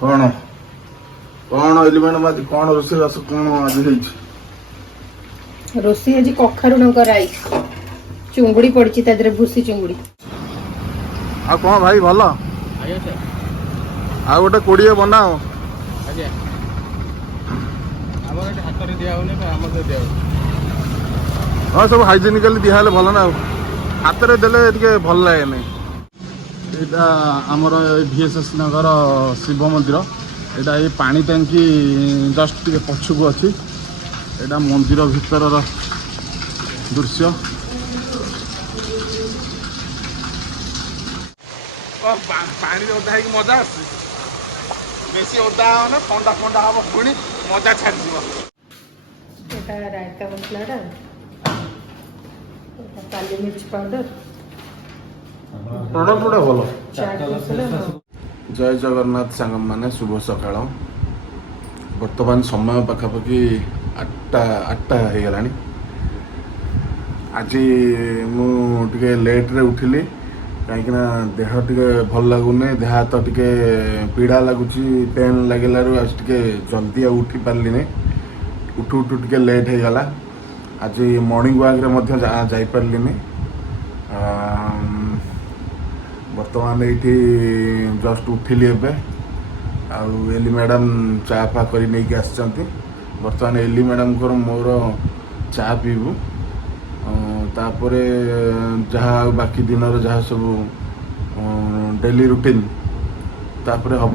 कौन कौन एलिमेंट आज कौन रोसे बास कौन आज रोषे आज कखारु डंका राई चुंगुड़ी पड़ी तादरे भूसी चुंगुड़ी आ कौन भाई भल आ गोटे कोड़िए बनाओ हाँ सब हाइजेनिकाली दिहले भल ना हाथ में देले भल लगे नहीं यहाँ आमर VSS नगर शिव मंदिर यहाँ ये पानी टंकी जस्ट टे पछकू अच्छी यहाँ मंदिर भीतर दृश्य पानी ओदा है मजा आसे बेसी ओदा ना ठंडा ठंडा हम पुणी मजा छाड़ी रायता मसला काली मिर्च पाउडर प्रोडक्ट गुड़ा भल चाट मसला जय जगन्नाथ सांग मैंने शुभ सकाळ बर्तमान समय पाखापाखि 8टा हो गला आज मुझे लेट रे उठिली कहीं देह टे भल लगुनि देह हाथ टे पीड़ा लगुच पेन लगे आज टे जल्दी उठी पार्ली उठू उठू टे लेट हो गला आज मॉर्निंग वॉक जापारे बर्तमान ये जस्ट उठिली एली मैडम चा फा कर बर्तमान एली मैडम को मोर चा पीबू तापर जहाँ बाकी दिन जहाँ सब डेली रूटीन तापर हम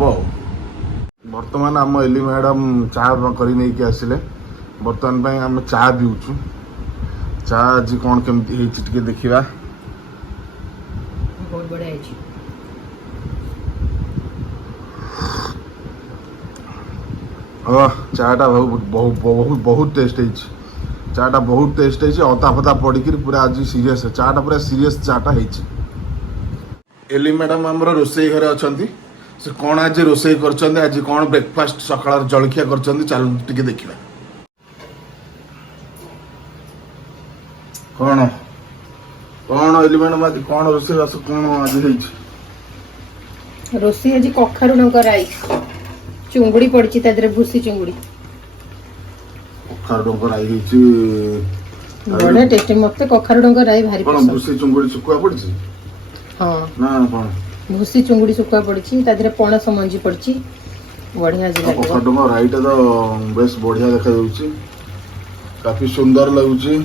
बर्तमान आम एली मैडम चा कर आसिले बर्तमान आम चा पीऊँ चा आज कौन केमती देखा बहुत बढ़िया है चाटा बहुत बहुत बहुत टेस्ट है चाटा बहुत टेस्ट है अता फता पड़ी पूरा आज सीरीयस चाटा पूरा सीरीयस चाटा है एली मैडम आमर रोसई घरे अच्छा से कौन आज रोसई कर आज कौन ब्रेकफास्ट सकाळ जलखिया कर चल टे देखा कौन कौन एली मैडम आज कौन रोसई बास कौन आज रोषे आज कखारु डंका राई चुंगुड़ी पड़ी तादरे भूसी चुंगुड़ी कखारु डंका राई बड़ा टेस्टी मते कखारु डंका राई भारी कौन पसंद भूसी चुंगुड़ी सुकुआ पड़ी हां ना कौन भूसी चुंगुड़ी सुकुआ पड़ी तादरे पणस मंजी पड़ी बढ़िया जी कखारु लागो डंका राईटा तो बेस बढ़िया देखा जाउची काफी सुंदर लगुची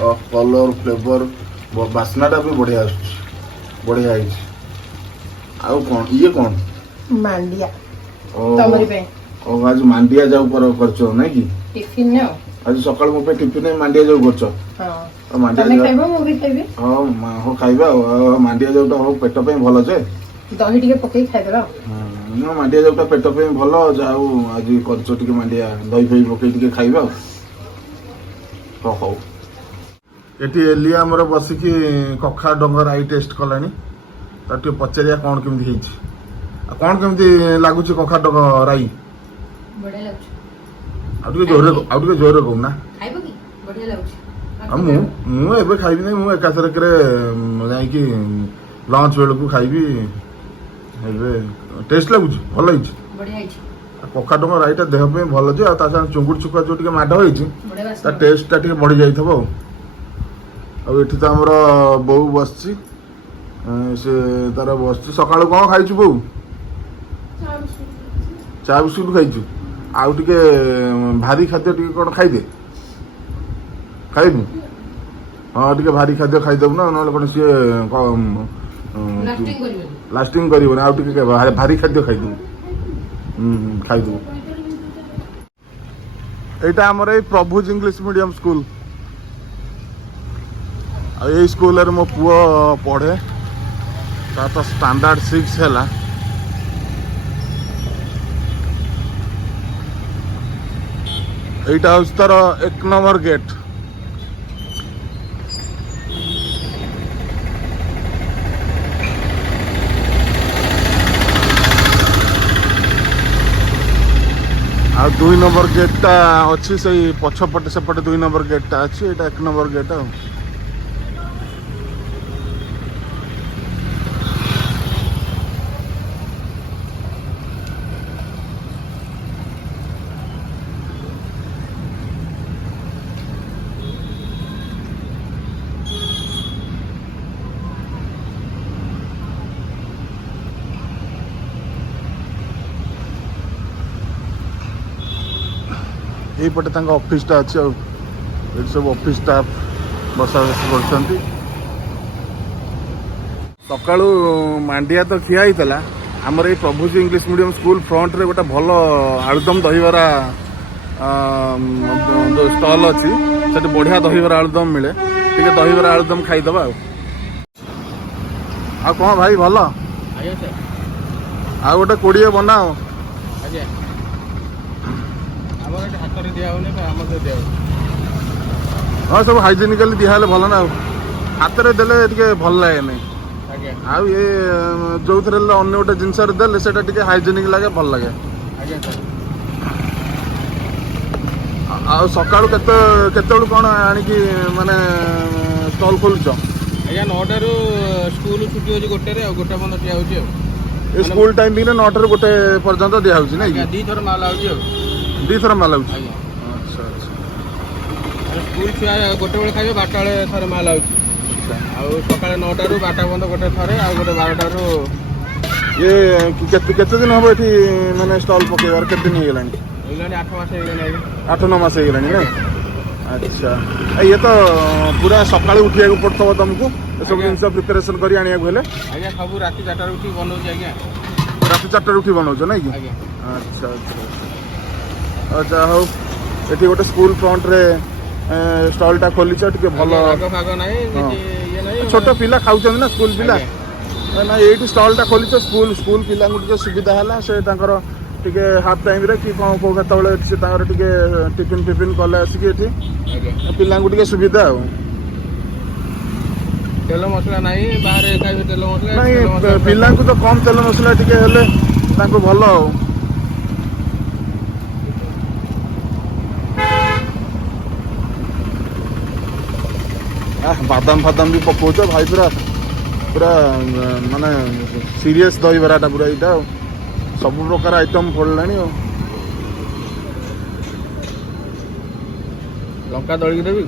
कलर फ्लेवर बास्नाटा भी बढ़िया आसुची बढ़िया है आउ कौन ये कौन मांडिया ओ तमरी पे ओ आज मांडिया जाऊ पर करछो नै कि टिफिन ने आज सकाळ मो पे टिफिन में मांडिया जाऊ करछो हां मांडिया तने खाइबो मु भी खाइबे हो खाइबा मांडिया जाऊटा हो पेट पे भल जे दही टिके पकई खाइ देबा ना मांडिया जाऊटा पेट पे भल जाऊ आज करछो टिके मांडिया दही फई पकई टिके खाइबा हो एटी एलिया हमर बसिकी कखा डंगर आई टेस्ट कलानी ताटे पचारिया कौन केमती हेछि कौन केमती लागुची कखा डंगर राई बढ़िया लागछ आउटे जोरे कहू ना खाइबो की बढ़िया लागछ मु एबे खाइबी नै मु एकाथरे करे जाई कि लंच बेल को खाइबी एबे टेस्ट लागुची भल हेछि बढ़िया हेछि कखा डंगर राईटा देह पे भल जे ता संग चुंगुड़ चुका जो टिके माड हेछि बढ़िया ता टेस्ट टा टिके बढ़ी जाई थबो आ एठी तो हमर बहु बसची से तार बस सकाळ कौन खाइछु बहु चा बिस्कुट खाइछु आउ टिके भारी खाद्य टिके कौन खाइदे खाइबु हाँ टिके भारी खाद्य खाइदेबु ना नले कौन सी लास्टिंग करिबो आउ टिके भारी खाद्य खाइदेबु खाइदेबु एटा हमर ए प्रभुज इंग्लिश मीडियम स्कूल आ ए स्कूल रे मो पुओ पढ़े तो स्टैंडर्ड 6 है यहाँ हूँ तार 1 नंबर गेट आ 2 नंबर गेटा अच्छी से पछपटे सेपटे 2 नंबर गेटा अच्छी यहाँ 1 नंबर गेट आ ଏଇପଟେ ତାଙ୍କ ଅଫିସଟା ଅଛି ଆଉ ଏଠି ସବୁ ଅଫିସ ଷ୍ଟାଫ ବସା ବସି କରୁଛନ୍ତି। ସକାଳୁ ମାଣ୍ଡିଆ ତ ଖିଆ ହେଇଥିଲା। ଆମର ଏଇ ପ୍ରଭୁଜୀ ଇଂଲିଶ ମିଡ଼ିୟମ ସ୍କୁଲ ଫ୍ରଣ୍ଟରେ ଗୋଟେ ଭଲ ଆଳୁଦମ ଦହିବରା ଯେଉଁ ଷ୍ଟଲ୍ ଅଛି ସେଠି ବଢ଼ିଆ ଦହିବରା ଆଳୁଦମ ମିଳେ। ଟିକେ ଦହିବରା ଆଳୁଦମ ଖାଇଦେବା ଆଉ କ'ଣ ଭାଇ ଭଲ? ଆଜ୍ଞା ସାର୍। ଆଉ ଗୋଟେ 20 ବନାଅ। ଆଜ୍ଞା ଆମର ଏଠି ହାତରେ ଦିଆ ହେଉନି, ଆମର ଦିଆ ହେଉଛି। ହଁ ସବୁ ହାଇଜେନିକାଲି ଦିଆହେଲେ ଭଲ ନା ଆଉ। ହାତରେ ଦେଲେ ଟିକେ ଭଲ ଲାଗେନି। ଆଜ୍ଞା ଆଉ ଇଏ ଯେଉଁଥିରେ ହେଲେ ଅନ୍ୟ ଗୋଟେ ଜିନିଷରେ ଦେଲେ ସେଇଟା ଟିକେ ହାଇଜେନିକ୍ ଲାଗେ, ଭଲ ଲାଗେ। ଆଜ୍ଞା ସାର୍। ଆଉ ସକାଳୁ କେତେବେଳୁ କ'ଣ ଆଣିକି ମାନେ ଷ୍ଟଲ୍ ଖୋଲୁଛ? ଆଜ୍ଞା 9ଟାରୁ ସ୍କୁଲ ଛୁଟି ହେଉଛି 1ଟାରେ, ଆଉ 1ଟା ପର୍ଯ୍ୟନ୍ତ ଠିଆ ହେଉଛି ଆଉ। ଏ ସ୍କୁଲ ଟାଇମିଂରେ 9ଟାରୁ 1 ପର୍ଯ୍ୟନ୍ତ ଦିଆହେଉଛି ନାଇଁ କି? ଆଜ୍ଞା 2 ଥର ମାଲ ଆଉଛି ଆଉ। 2 ଥର ମାଲ ଆଉଛି? ଆଜ୍ଞା ଆଚ୍ଛା ଆଚ୍ଛା। ସ୍କୁଲ ଛୁଆ 1 ବେଳେ ଖାଇବେ, 12ଟା ବେଳେ ଥରେ ମାଲ ଆଉଛି। ଆଉ ସକାଳେ 9ଟାରୁ 12ଟା ପର୍ଯ୍ୟନ୍ତ 1 ଥରେ, ଆଉ ଗୋଟେ 12ଟାରୁ। ଇଏ କେତେ ଦିନ ହେବ ଏଠି ମାନେ ଷ୍ଟଲ୍ ପକେଇବାର? କେତେ ଦିନ ହେଇଗଲାଣି? ହେଇଗଲାଣି 8 ମାସ ହେଇଗଲାଣି ଆଜ୍ଞା। 8-9 ମାସ ହେଇଗଲାଣି ନା? ଆଚ୍ଛା। ଇଏ ତ ପୁରା ସକାଳୁ ଉଠିବାକୁ ପଡ଼ୁଥିବ ତମକୁ ଏସବୁ ଜିନିଷ ପ୍ରିପାରେସନ୍ କରି ଆଣିବାକୁ ହେଲେ? ଆଜ୍ଞା ସବୁ ରାତି 4ଟାରୁ ଉଠିକି ବନଉଛି ଆଜ୍ଞା। ରାତି 4ଟାରୁ ଉଠି ବନଉଛ ନାଇଁ କି? ଆଜ୍ଞା ଆଚ୍ଛା ଆଚ୍ଛା। ଯାହା ହଉ ଏଠି ଗୋଟେ ସ୍କୁଲ ଫ୍ରଣ୍ଟରେ ଷ୍ଟଲ୍ଟା ଖୋଲିଛ, ଟିକେ ଭଲ। ରାଗ ଫାଗ ନାହିଁ, କିଛି ଇଏ ନାହିଁ। ଛୋଟ ପିଲା ଖାଉଛନ୍ତି ନା, ସ୍କୁଲ ପିଲା। ନା ଏଇଠି ଷ୍ଟଲ୍ଟା ଖୋଲିଛ, ସ୍କୁଲ ପିଲାଙ୍କୁ ଟିକେ ସୁବିଧା ହେଲା। ସେ ତାଙ୍କର ଟିକେ ହାଫ୍ ଟାଇମ୍ରେ କି କ'ଣ କେତେବେଳେ ସେ ତାଙ୍କର ଟିକେ ଟିଫିନ୍ ଫିଫିନ୍ କଲେ ଆସିକି ଏଠି ଆଜ୍ଞା ପିଲାଙ୍କୁ ଟିକେ ସୁବିଧା ଆଉ। ତେଲ ମସଲା ନାହିଁ, ବାହାରେ ଖାଇବେ ତେଲ ମସଲା। ନାଇଁ ପିଲାଙ୍କୁ ତ କମ୍ ତେଲ ମସଲା ଟିକେ ହେଲେ ତାଙ୍କୁ ଭଲ ଆଉ। ବାଦାମ ଫାଦାମ ବି ପକଉଛ ଭାଇ, ପୁରା ମାନେ ସିରିୟସ୍ ଦହିବରାଟା ପୁରା ଏଇଟା ଆଉ। ସବୁ ପ୍ରକାର ଆଇଟମ୍ ପଡ଼ିଲାଣି ଆଉ। ଲଙ୍କା ଦଳିକି ଦେବି?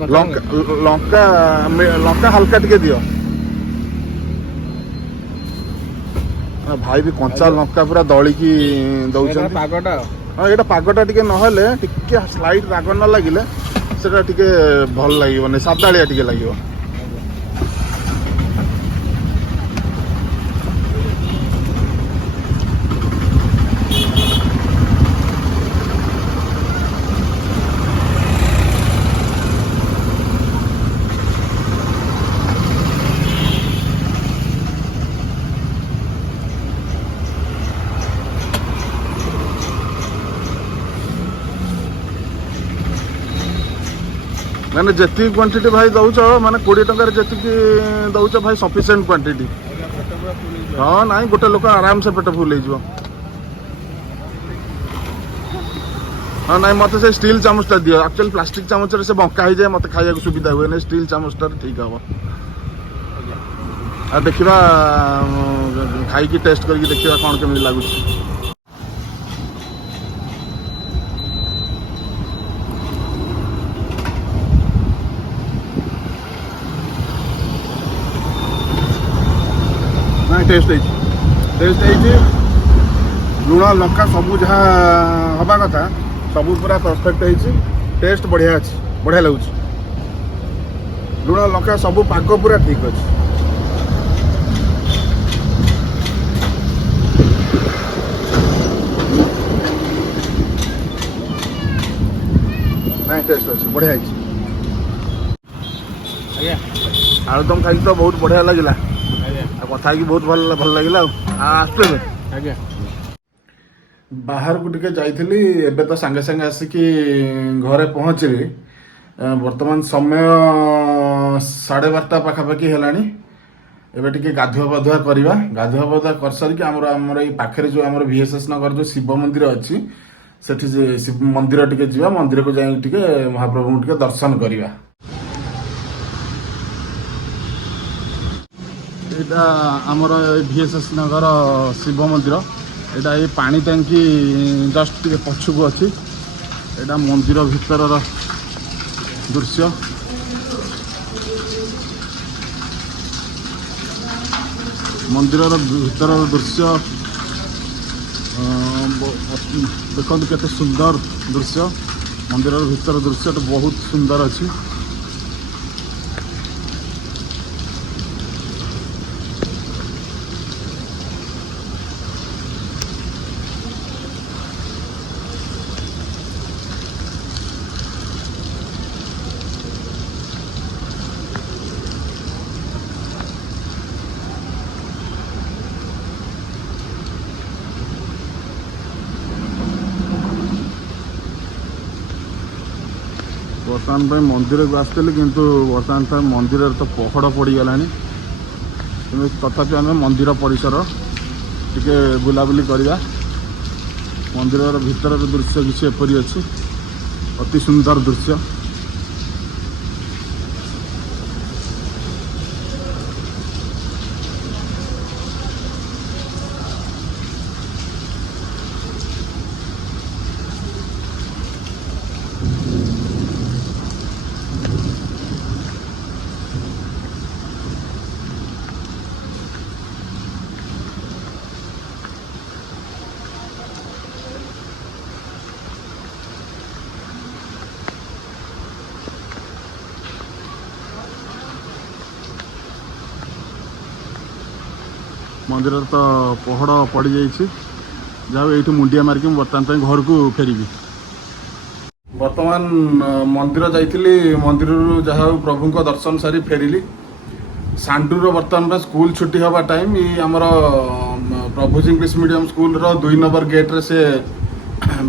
ଲଙ୍କା ହାଲକା ଟିକେ ଦିଅ ଭାଇ। ବି କଞ୍ଚା ଲଙ୍କା ପୁରା ଦଳିକି ଦଉଛନ୍ତି। ପାଗଟା ହଁ ଏଇଟା ପାଗଟା ଟିକେ ନହେଲେ, ଟିକେ ସ୍ଲାଇଟ୍ ରାଗ ନ ଲାଗିଲେ ସେଟା ଟିକେ ଭଲ ଲାଗିବନି, ସାଦାଳିଆ ଟିକେ ଲାଗିବ। ମାନେ ଯେତିକି କ୍ୱାଣ୍ଟିଟି ଭାଇ ଦଉଛ, ମାନେ 20 ଟଙ୍କାରେ ଯେତିକି ଦଉଛ ଭାଇ, ସଫିସିଏଣ୍ଟ କ୍ୱାଣ୍ଟିଟି। ହଁ ନାଇଁ, ଗୋଟେ ଲୋକ ଆରାମସେ ପେଟ ଫୁଲ ହେଇଯିବ। ହଁ ନାଇଁ, ମତେ ସେ ଷ୍ଟିଲ୍ ଚାମଚଟା ଦିଅ। ଆକ୍ଚୁଆଲି ପ୍ଲାଷ୍ଟିକ ଚାମଚରେ ସେ ବଙ୍କା ହେଇଯାଏ, ମତେ ଖାଇବାକୁ ସୁବିଧା ହୁଏନି। ଷ୍ଟିଲ୍ ଚାମଚଟାରେ ଠିକ୍ ହବ। ଆଉ ଦେଖିବା, ଖାଇକି ଟେଷ୍ଟ କରିକି ଦେଖିବା କ'ଣ କେମିତି ଲାଗୁଛି। ନାଇଁ ଟେଷ୍ଟ ହେଇଛି। ଲୁଣ ଲଙ୍କା ସବୁ ଯାହା ହେବା କଥା ସବୁ ପୁରା ପରଫେକ୍ଟ ହେଇଛି। ଟେଷ୍ଟ ବଢ଼ିଆ ଅଛି, ବଢ଼ିଆ ଲାଗୁଛି। ଲୁଣ ଲଙ୍କା ସବୁ ପାଗ ପୁରା ଠିକ୍ ଅଛି। ନାଇଁ ଟେଷ୍ଟ ଅଛି, ବଢ଼ିଆ ହେଇଛି। ଆଜ୍ଞା ଆଳୁଦମ ଖାଇକି ତ ବହୁତ ବଢ଼ିଆ ଲାଗିଲା। ଆଜ୍ଞା ଆଉ କଥା ହେଇକି ବହୁତ ଭଲ ଲାଗିଲା ଆଉ। ଆସୁଛୁ ଏବେ? ଆଜ୍ଞା ବାହାରକୁ ଟିକେ ଯାଇଥିଲି, ଏବେ ତ ସାଙ୍ଗେ ସାଙ୍ଗେ ଆସିକି ଘରେ ପହଞ୍ଚିଲି। ବର୍ତ୍ତମାନ ସମୟ 12:30 ପାଖାପାଖି ହେଲାଣି। ଏବେ ଟିକେ ଗାଧୁଆ ପାଧୁଆ କରିବା। ଗାଧୁଆ ପାଧୁଆ କରିସାରିକି ଆମର ଏଇ ପାଖରେ ଯେଉଁ ଆମର VSS ନଗର ଯେଉଁ ଶିବ ମନ୍ଦିର ଅଛି, ସେଠି ଶିବ ମନ୍ଦିର ଟିକେ ଯିବା। ମନ୍ଦିରକୁ ଯାଇକି ଟିକେ ମହାପ୍ରଭୁଙ୍କୁ ଟିକେ ଦର୍ଶନ କରିବା। ଏଇଟା ଆମର VSS ନଗର ଶିବ ମନ୍ଦିର। ଏଇଟା ଏଇ ପାଣି ଟାଙ୍କି ଜଷ୍ଟ ଟିକେ ପଛକୁ ଅଛି। ଏଇଟା ମନ୍ଦିର ଭିତରର ଦୃଶ୍ୟ। ମନ୍ଦିରର ଭିତରର ଦୃଶ୍ୟ ଦେଖନ୍ତୁ, କେତେ ସୁନ୍ଦର ଦୃଶ୍ୟ। मंदिर भीतर दृश्य तो बहुत सुंदर अच्छी। बर्तमान पे मंदिर को आसती किंतु बर्तमान पे मंदिर तो पहड़ पड़गला तथापि आम मंदिर परिसर टिके बुलाबुली करवा। मंदिर भीतर दृश्य किसी एपरी अच्छी अति सुंदर दृश्य। मंदिर तो पहड़ पड़ जाइए जहाँ ये मुंडिया मारिक बर्तमान घर को फेरी। बर्तमान मंदिर जाइली मंदिर जहाँ प्रभु को दर्शन सारी फेरिली। सांडूर बर्तमान पे स्कूल छुट्टी हवा टाइम ये आमर प्रभुज इंग्लिश मीडियम स्कूल रो 2 नंबर गेट रे से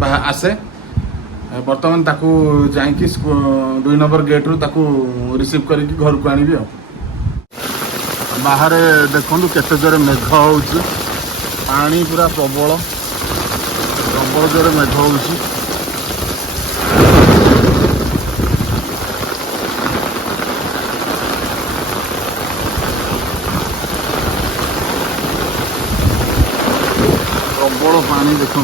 आसे। बर्तमान ताकू जाइकी 2 नंबर गेट रू ताकू रिसीव करके घर को आनी। बाहर देखु केते जोरे मेघ होउची पानी पूरा प्रबल प्रबल जोरे मेघ होउची। प्रबल पानी देखु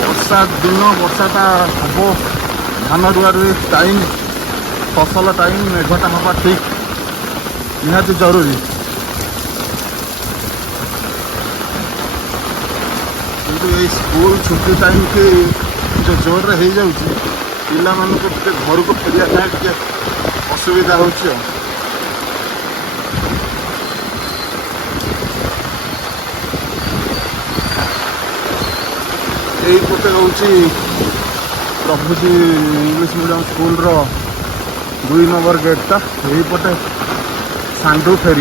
वर्षा दिन वर्षाटा हम धान रुआ रुई टाइम फसल टाइम मेघटा हवा ठीक निहाती जरूरी। किंतु ये स्कूल छुट्टी टाइम के जो जोर रे हो जाउची पिला मानको टिके घर को फेरिया टाइम टिके असुविधा होची। यही पटे होची प्रभुजी इंग्लिश मीडियम स्कूल रो 2 नंबर गेटा यही पटे सांडू फेर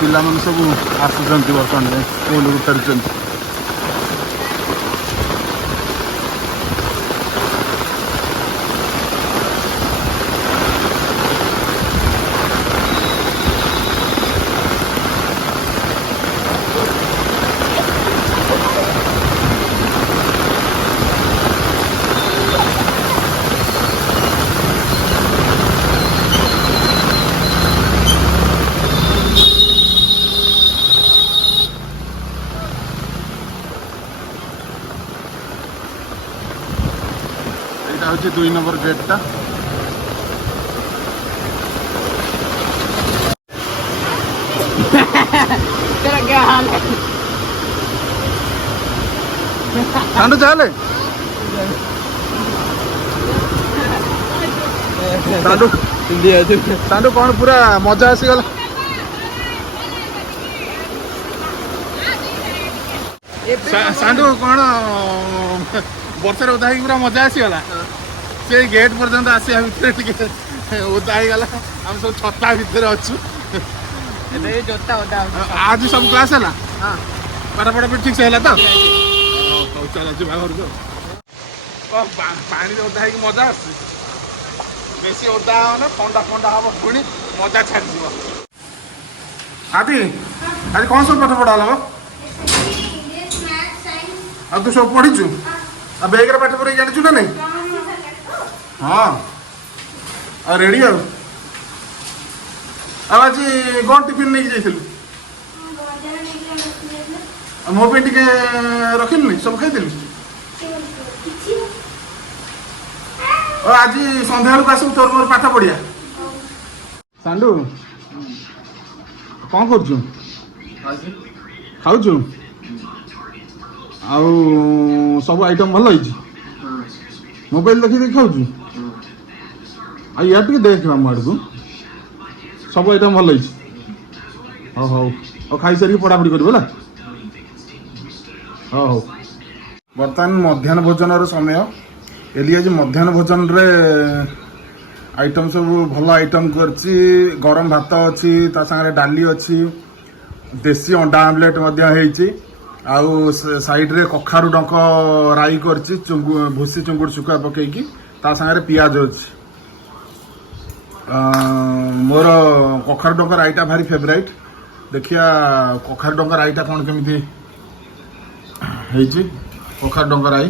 पिला मन सब आसुंच बर्तमान स्कूल को फेर। हूँ 2 नंबर गेटा। क्या हाल है? सांडू चले सांडू सांडू कौन पूरा मजा आसीगला। सांडू कौन वर्षा ओदा पूरा मजा आसीगला। से गेट पर्यंत आसिया भितर टिके ओदा गला हम सब छता भितर अच्छु। आज सब क्लास है पाठ पढ़ा ठीक से है तो चल घर को पानी ओदा मजा आस बेसी ओदा ना ठंडा ठंडा हम पुणी मजा छाड़। आदि आज कौन सब पाठ पढ़ा लगा आ तू सब पढ़ीचु आ बेग पाठ पढ़ी जानी ना नहीं। हाँ आ रेडी आज कौन टिफिन नहीं जाइलु मो पे टिके रखिलु सब खाई आज संध्या बेलू आसू तोर मोर पाठ पढ़िया। सांडू कौन कर ଖାଉଛୁ ଆଉ ସବୁ ଆଇଟମ୍ ଭଲ ହେଇଛି ମୋବାଇଲ ଦେଖି ଦେଖି ଖାଉଛୁ ଆଉ ୟା ଟିକେ ଦେଖ ଆମ ଆଡ଼କୁ ସବୁ ଆଇଟମ୍ ଭଲ ହେଇଛି ହଉ ହଉ ଆଉ ଖାଇସାରିକି ପଢ଼ାପଢ଼ି କରିବୁ ହେଲା ହଉ ହଉ ବର୍ତ୍ତମାନ ମଧ୍ୟାହ୍ନ ଭୋଜନର ସମୟ ଏଲି ଆଜି ମଧ୍ୟାହ୍ନ ଭୋଜନରେ ଆଇଟମ୍ ସବୁ ଭଲ ଆଇଟମ୍ କରିଛି ଗରମ ଭାତ ଅଛି ତା ସାଙ୍ଗରେ ଡାଲି ଅଛି ଦେଶୀ ଅଣ୍ଡା ଆମଲେଟ୍ ମଧ୍ୟ ହେଇଛି ଆଉ ସାଇଡ଼ରେ କଖାରୁ ଡଙ୍କ ରାଇ କରିଛି ଭୁସି ଚୁଙ୍ଗୁଡ଼ି ଶୁଖୁଆ ପକେଇକି ତା ସାଙ୍ଗରେ ପିଆଜ ଅଛି ମୋର କଖାରୁ ଡଙ୍କ ରାଇଟା ଭାରି ଫେଭରାଇଟ୍ ଦେଖିବା କଖାରୁ ଡଙ୍କ ରାଇଟା କ'ଣ କେମିତି ହେଇଛି କଖାରୁ ଡଙ୍କ ରାଇ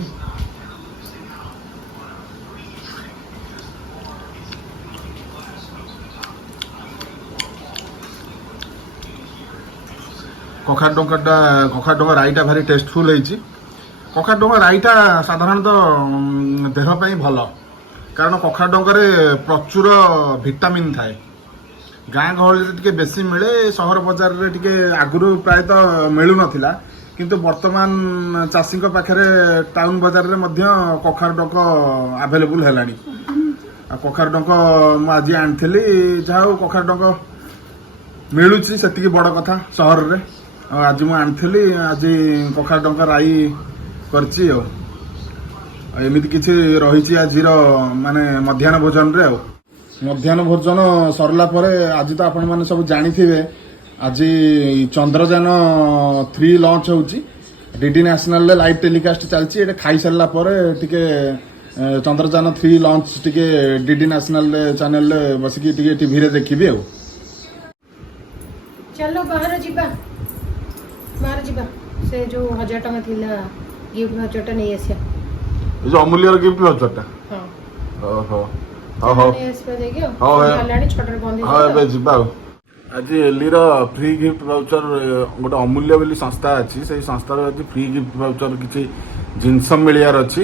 କଖାରୁ ଡଙ୍କା ରାଇଟା ଭାରି ଟେଷ୍ଟଫୁଲ୍ ହେଇଛି କଖାରୁ ଡଙ୍କା ରାଇଟା ସାଧାରଣତଃ ଦେହ ପାଇଁ ଭଲ କାରଣ କଖାରୁ ଡଙ୍କାରେ ପ୍ରଚୁର ଭିଟାମିନ୍ ଥାଏ ଗାଁ ଗହଳିରେ ଟିକେ ବେଶୀ ମିଳେ ସହର ବଜାରରେ ଟିକେ ଆଗରୁ ପ୍ରାୟତଃ ମିଳୁନଥିଲା କିନ୍ତୁ ବର୍ତ୍ତମାନ ଚାଷୀଙ୍କ ପାଖରେ ଟାଉନ୍ ବଜାରରେ ମଧ୍ୟ କଖାରୁ ଡଙ୍କ ଆଭେଲେବୁଲ୍ ହେଲାଣି ଆଉ କଖାରୁ ଡଙ୍କ ମୁଁ ଆଜି ଆଣିଥିଲି ଯାହା ହଉ କଖାରୁ ଡଙ୍କ ମିଳୁଛି ସେତିକି ବଡ଼ କଥା ସହରରେ ଆଉ ଆଜି ମୁଁ ଆଣିଥିଲି ଆଜି କଖାରୁ ଡଙ୍କା ରାଇ କରିଛି ଆଉ ଏମିତି କିଛି ରହିଛି ଆଜିର ମାନେ ମଧ୍ୟାହ୍ନ ଭୋଜନରେ ଆଉ ମଧ୍ୟାହ୍ନ ଭୋଜନ ସରିଲା ପରେ ଆଜି ତ ଆପଣମାନେ ସବୁ ଜାଣିଥିବେ ଆଜି ଚନ୍ଦ୍ରଯାନ 3 ଲଞ୍ଚ ହେଉଛି ଡିଡି ନ୍ୟାସନାଲରେ ଲାଇଭ୍ ଟେଲିକାଷ୍ଟ ଚାଲିଛି ଏଇଟା ଖାଇସାରିଲା ପରେ ଟିକେ ଚନ୍ଦ୍ରଯାନ 3 ଲଞ୍ଚ ଟିକେ ଡିଡି ନ୍ୟାସନାଲ ଚ୍ୟାନେଲରେ ବସିକି ଟିକେ ଟିଭିରେ ଦେଖିବି ଆଉ चलो बाहर ଯିବା ସେ ଯୋଉ 1000 ଟଙ୍କା ଥିଲା ଗିଫ୍ଟ ଭାଉଚରଟା ନେଇ ଆସିବା ଏ ଯୋଉ ଅମୂଲ୍ୟର ଗିଫ୍ଟ ଭାଉଚରଟା ହଁ ଓହୋ ହଉ ହଉ ନେଇ ଆସିବା ଦେଇକି ହଉ ହେଲାଣି ଛୋଟରେ ବନ୍ଦ ହଁ ଏବେ ଯିବା ଆଉ ଆଜି ଏଲିର ଫ୍ରି ଗିଫ୍ଟ ଭାଉଚର ଗୋଟେ ଅମୂଲ୍ୟ ବୋଲି ସଂସ୍ଥା ଅଛି ସେଇ ସଂସ୍ଥାର ଆଜି ଫ୍ରି ଗିଫ୍ଟ ଭାଉଚର କିଛି ଜିନିଷ ମିଳିବାର ଅଛି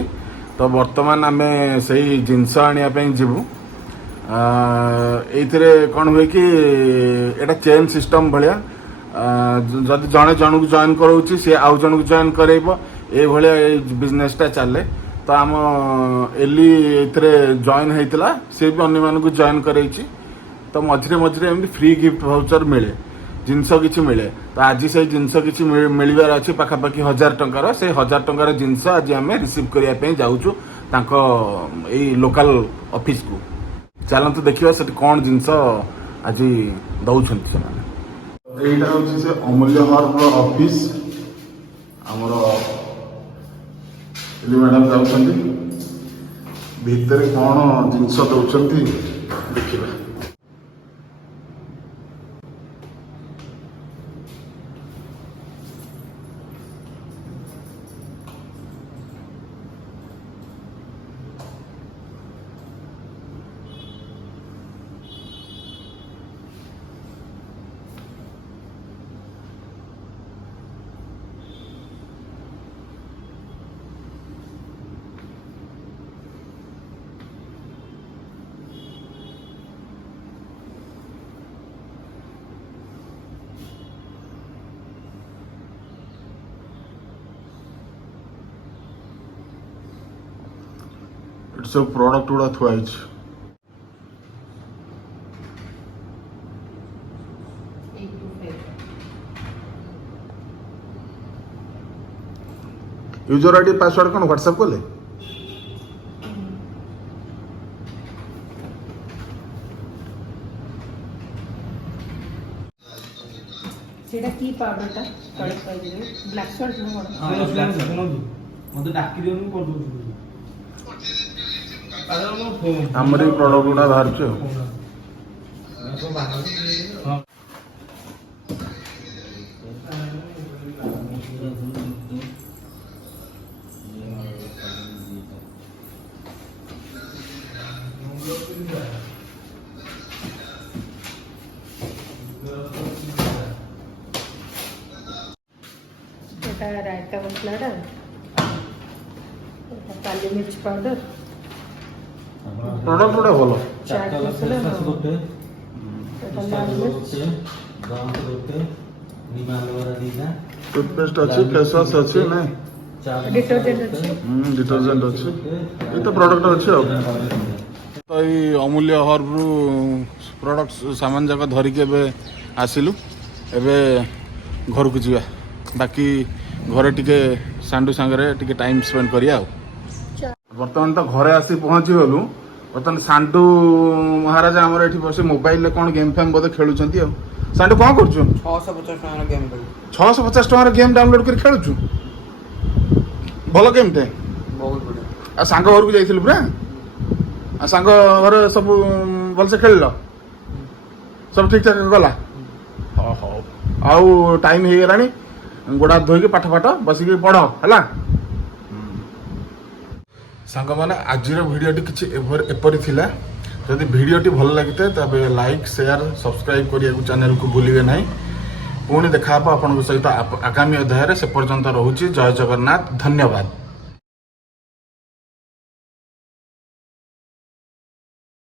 ତ ବର୍ତ୍ତମାନ ଆମେ ସେଇ ଜିନିଷ ଆଣିବା ପାଇଁ ଯିବୁ ଏଇଥିରେ କ'ଣ ହୁଏ କି ଏଇଟା ଚେନ୍ ସିଷ୍ଟମ୍ ଭଳିଆ ଯଦି ଜଣେ ଜଣକୁ ଜଏନ୍ କରାଉଛି ସିଏ ଆଉ ଜଣକୁ ଜଏନ୍ କରେଇବ ଏଇଭଳିଆ ଏଇ ବିଜନେସଟା ଚାଲେ ତ ଆମ ଏଲି ଏଥିରେ ଜଏନ୍ ହେଇଥିଲା ସିଏ ବି ଅନ୍ୟମାନଙ୍କୁ ଜଏନ୍ କରେଇଛି ତ ମଝିରେ ମଝିରେ ଏମିତି ଫ୍ରି ଗିଫ୍ଟ ଭାଉଚର ମିଳେ ଜିନିଷ କିଛି ମିଳେ ତ ଆଜି ସେଇ ଜିନିଷ କିଛି ମିଳିବାର ଅଛି ପାଖାପାଖି 1000 ଟଙ୍କାର ସେଇ 1000 ଟଙ୍କାର ଜିନିଷ ଆଜି ଆମେ ରିସିଭ୍ କରିବା ପାଇଁ ଯାଉଛୁ ତାଙ୍କ ଏଇ ଲୋକାଲ ଅଫିସକୁ ଚାଲନ୍ତୁ ଦେଖିବା ସେଠି କ'ଣ ଜିନିଷ ଆଜି ଦଉଛନ୍ତି ସେମାନେ ଏଇଟା ହେଉଛି ସେ ଅମୂଲ୍ୟ ହର୍ବର ଅଫିସ ଆମର ଏଲି ମ୍ୟାଡ଼ାମ ଯାଉଛନ୍ତି ଭିତରେ କ'ଣ ଜିନିଷ ଦଉଛନ୍ତି ଦେଖିବା ଏଠି ସବୁ ପ୍ରଡକ୍ଟ ଗୁଡ଼ା ଥୁଆ ହେଇଛି यूजर आईडी पासवर्ड कौन व्हाट्सएप कले सेटा की पाउडरटा तळे पाइबे ब्लैक सॉल्ट न कोन हां ब्लैक सॉल्ट मते डाकी दियो मु कर दउ हमरे प्रोडक्ट गुडा बाहर छ हां रायता मसला काली मिर्च पाउडर प्रोडक्ट गुडा भलो चाट मसला ଟୁଥପେଷ୍ଟ ଅଛି, ଫେସ୍ ୱାଶ ଅଛି, ନାଇଁ डिटर्जेंट अच्छी डिटर्जेंट अच्छी ये तो प्रोडक्ट अच्छी अब तो ये अमूल्य हर्बरू प्रोडक्ट सामान जाक धरिकी एबे आसिलु एबे घर को जीवा बाकी घरे टिके सांडू सांगरे टिके टाइम स्पेंड करिया बर्तमान तो घरे आसी पहुंची गलु बर्तमान सांडू महाराज आमर एठी बसे मोबाइल ले कोन गेम फेम बोधे खेलुचंती आ सांडू कोन करछु 650 टका गेम खेलु 650 टका गेम डाउनलोड कर खेलुछु भल गेम टे बहुत बढ़िया आ सांग घर को जाइथिलु पुरा आ सांग घर सब भल से खेलल सब ठीक ठाक गला हो हो आउ टाइम हे गलानी गोड़ा धोई के पाठ पाठ बसी के पढ़ हला सांग माने आजिर वीडियोटी किछि एपरि थिला जदि वीडियोटी भल लागिते तबे लाइक शेयर सब्सक्राइब करिया को चैनल को भूलिबे नाही पुणी देखा आप सहित आगामी अध्याय से पर्यंत रहुछि जय जगन्नाथ धन्यवाद।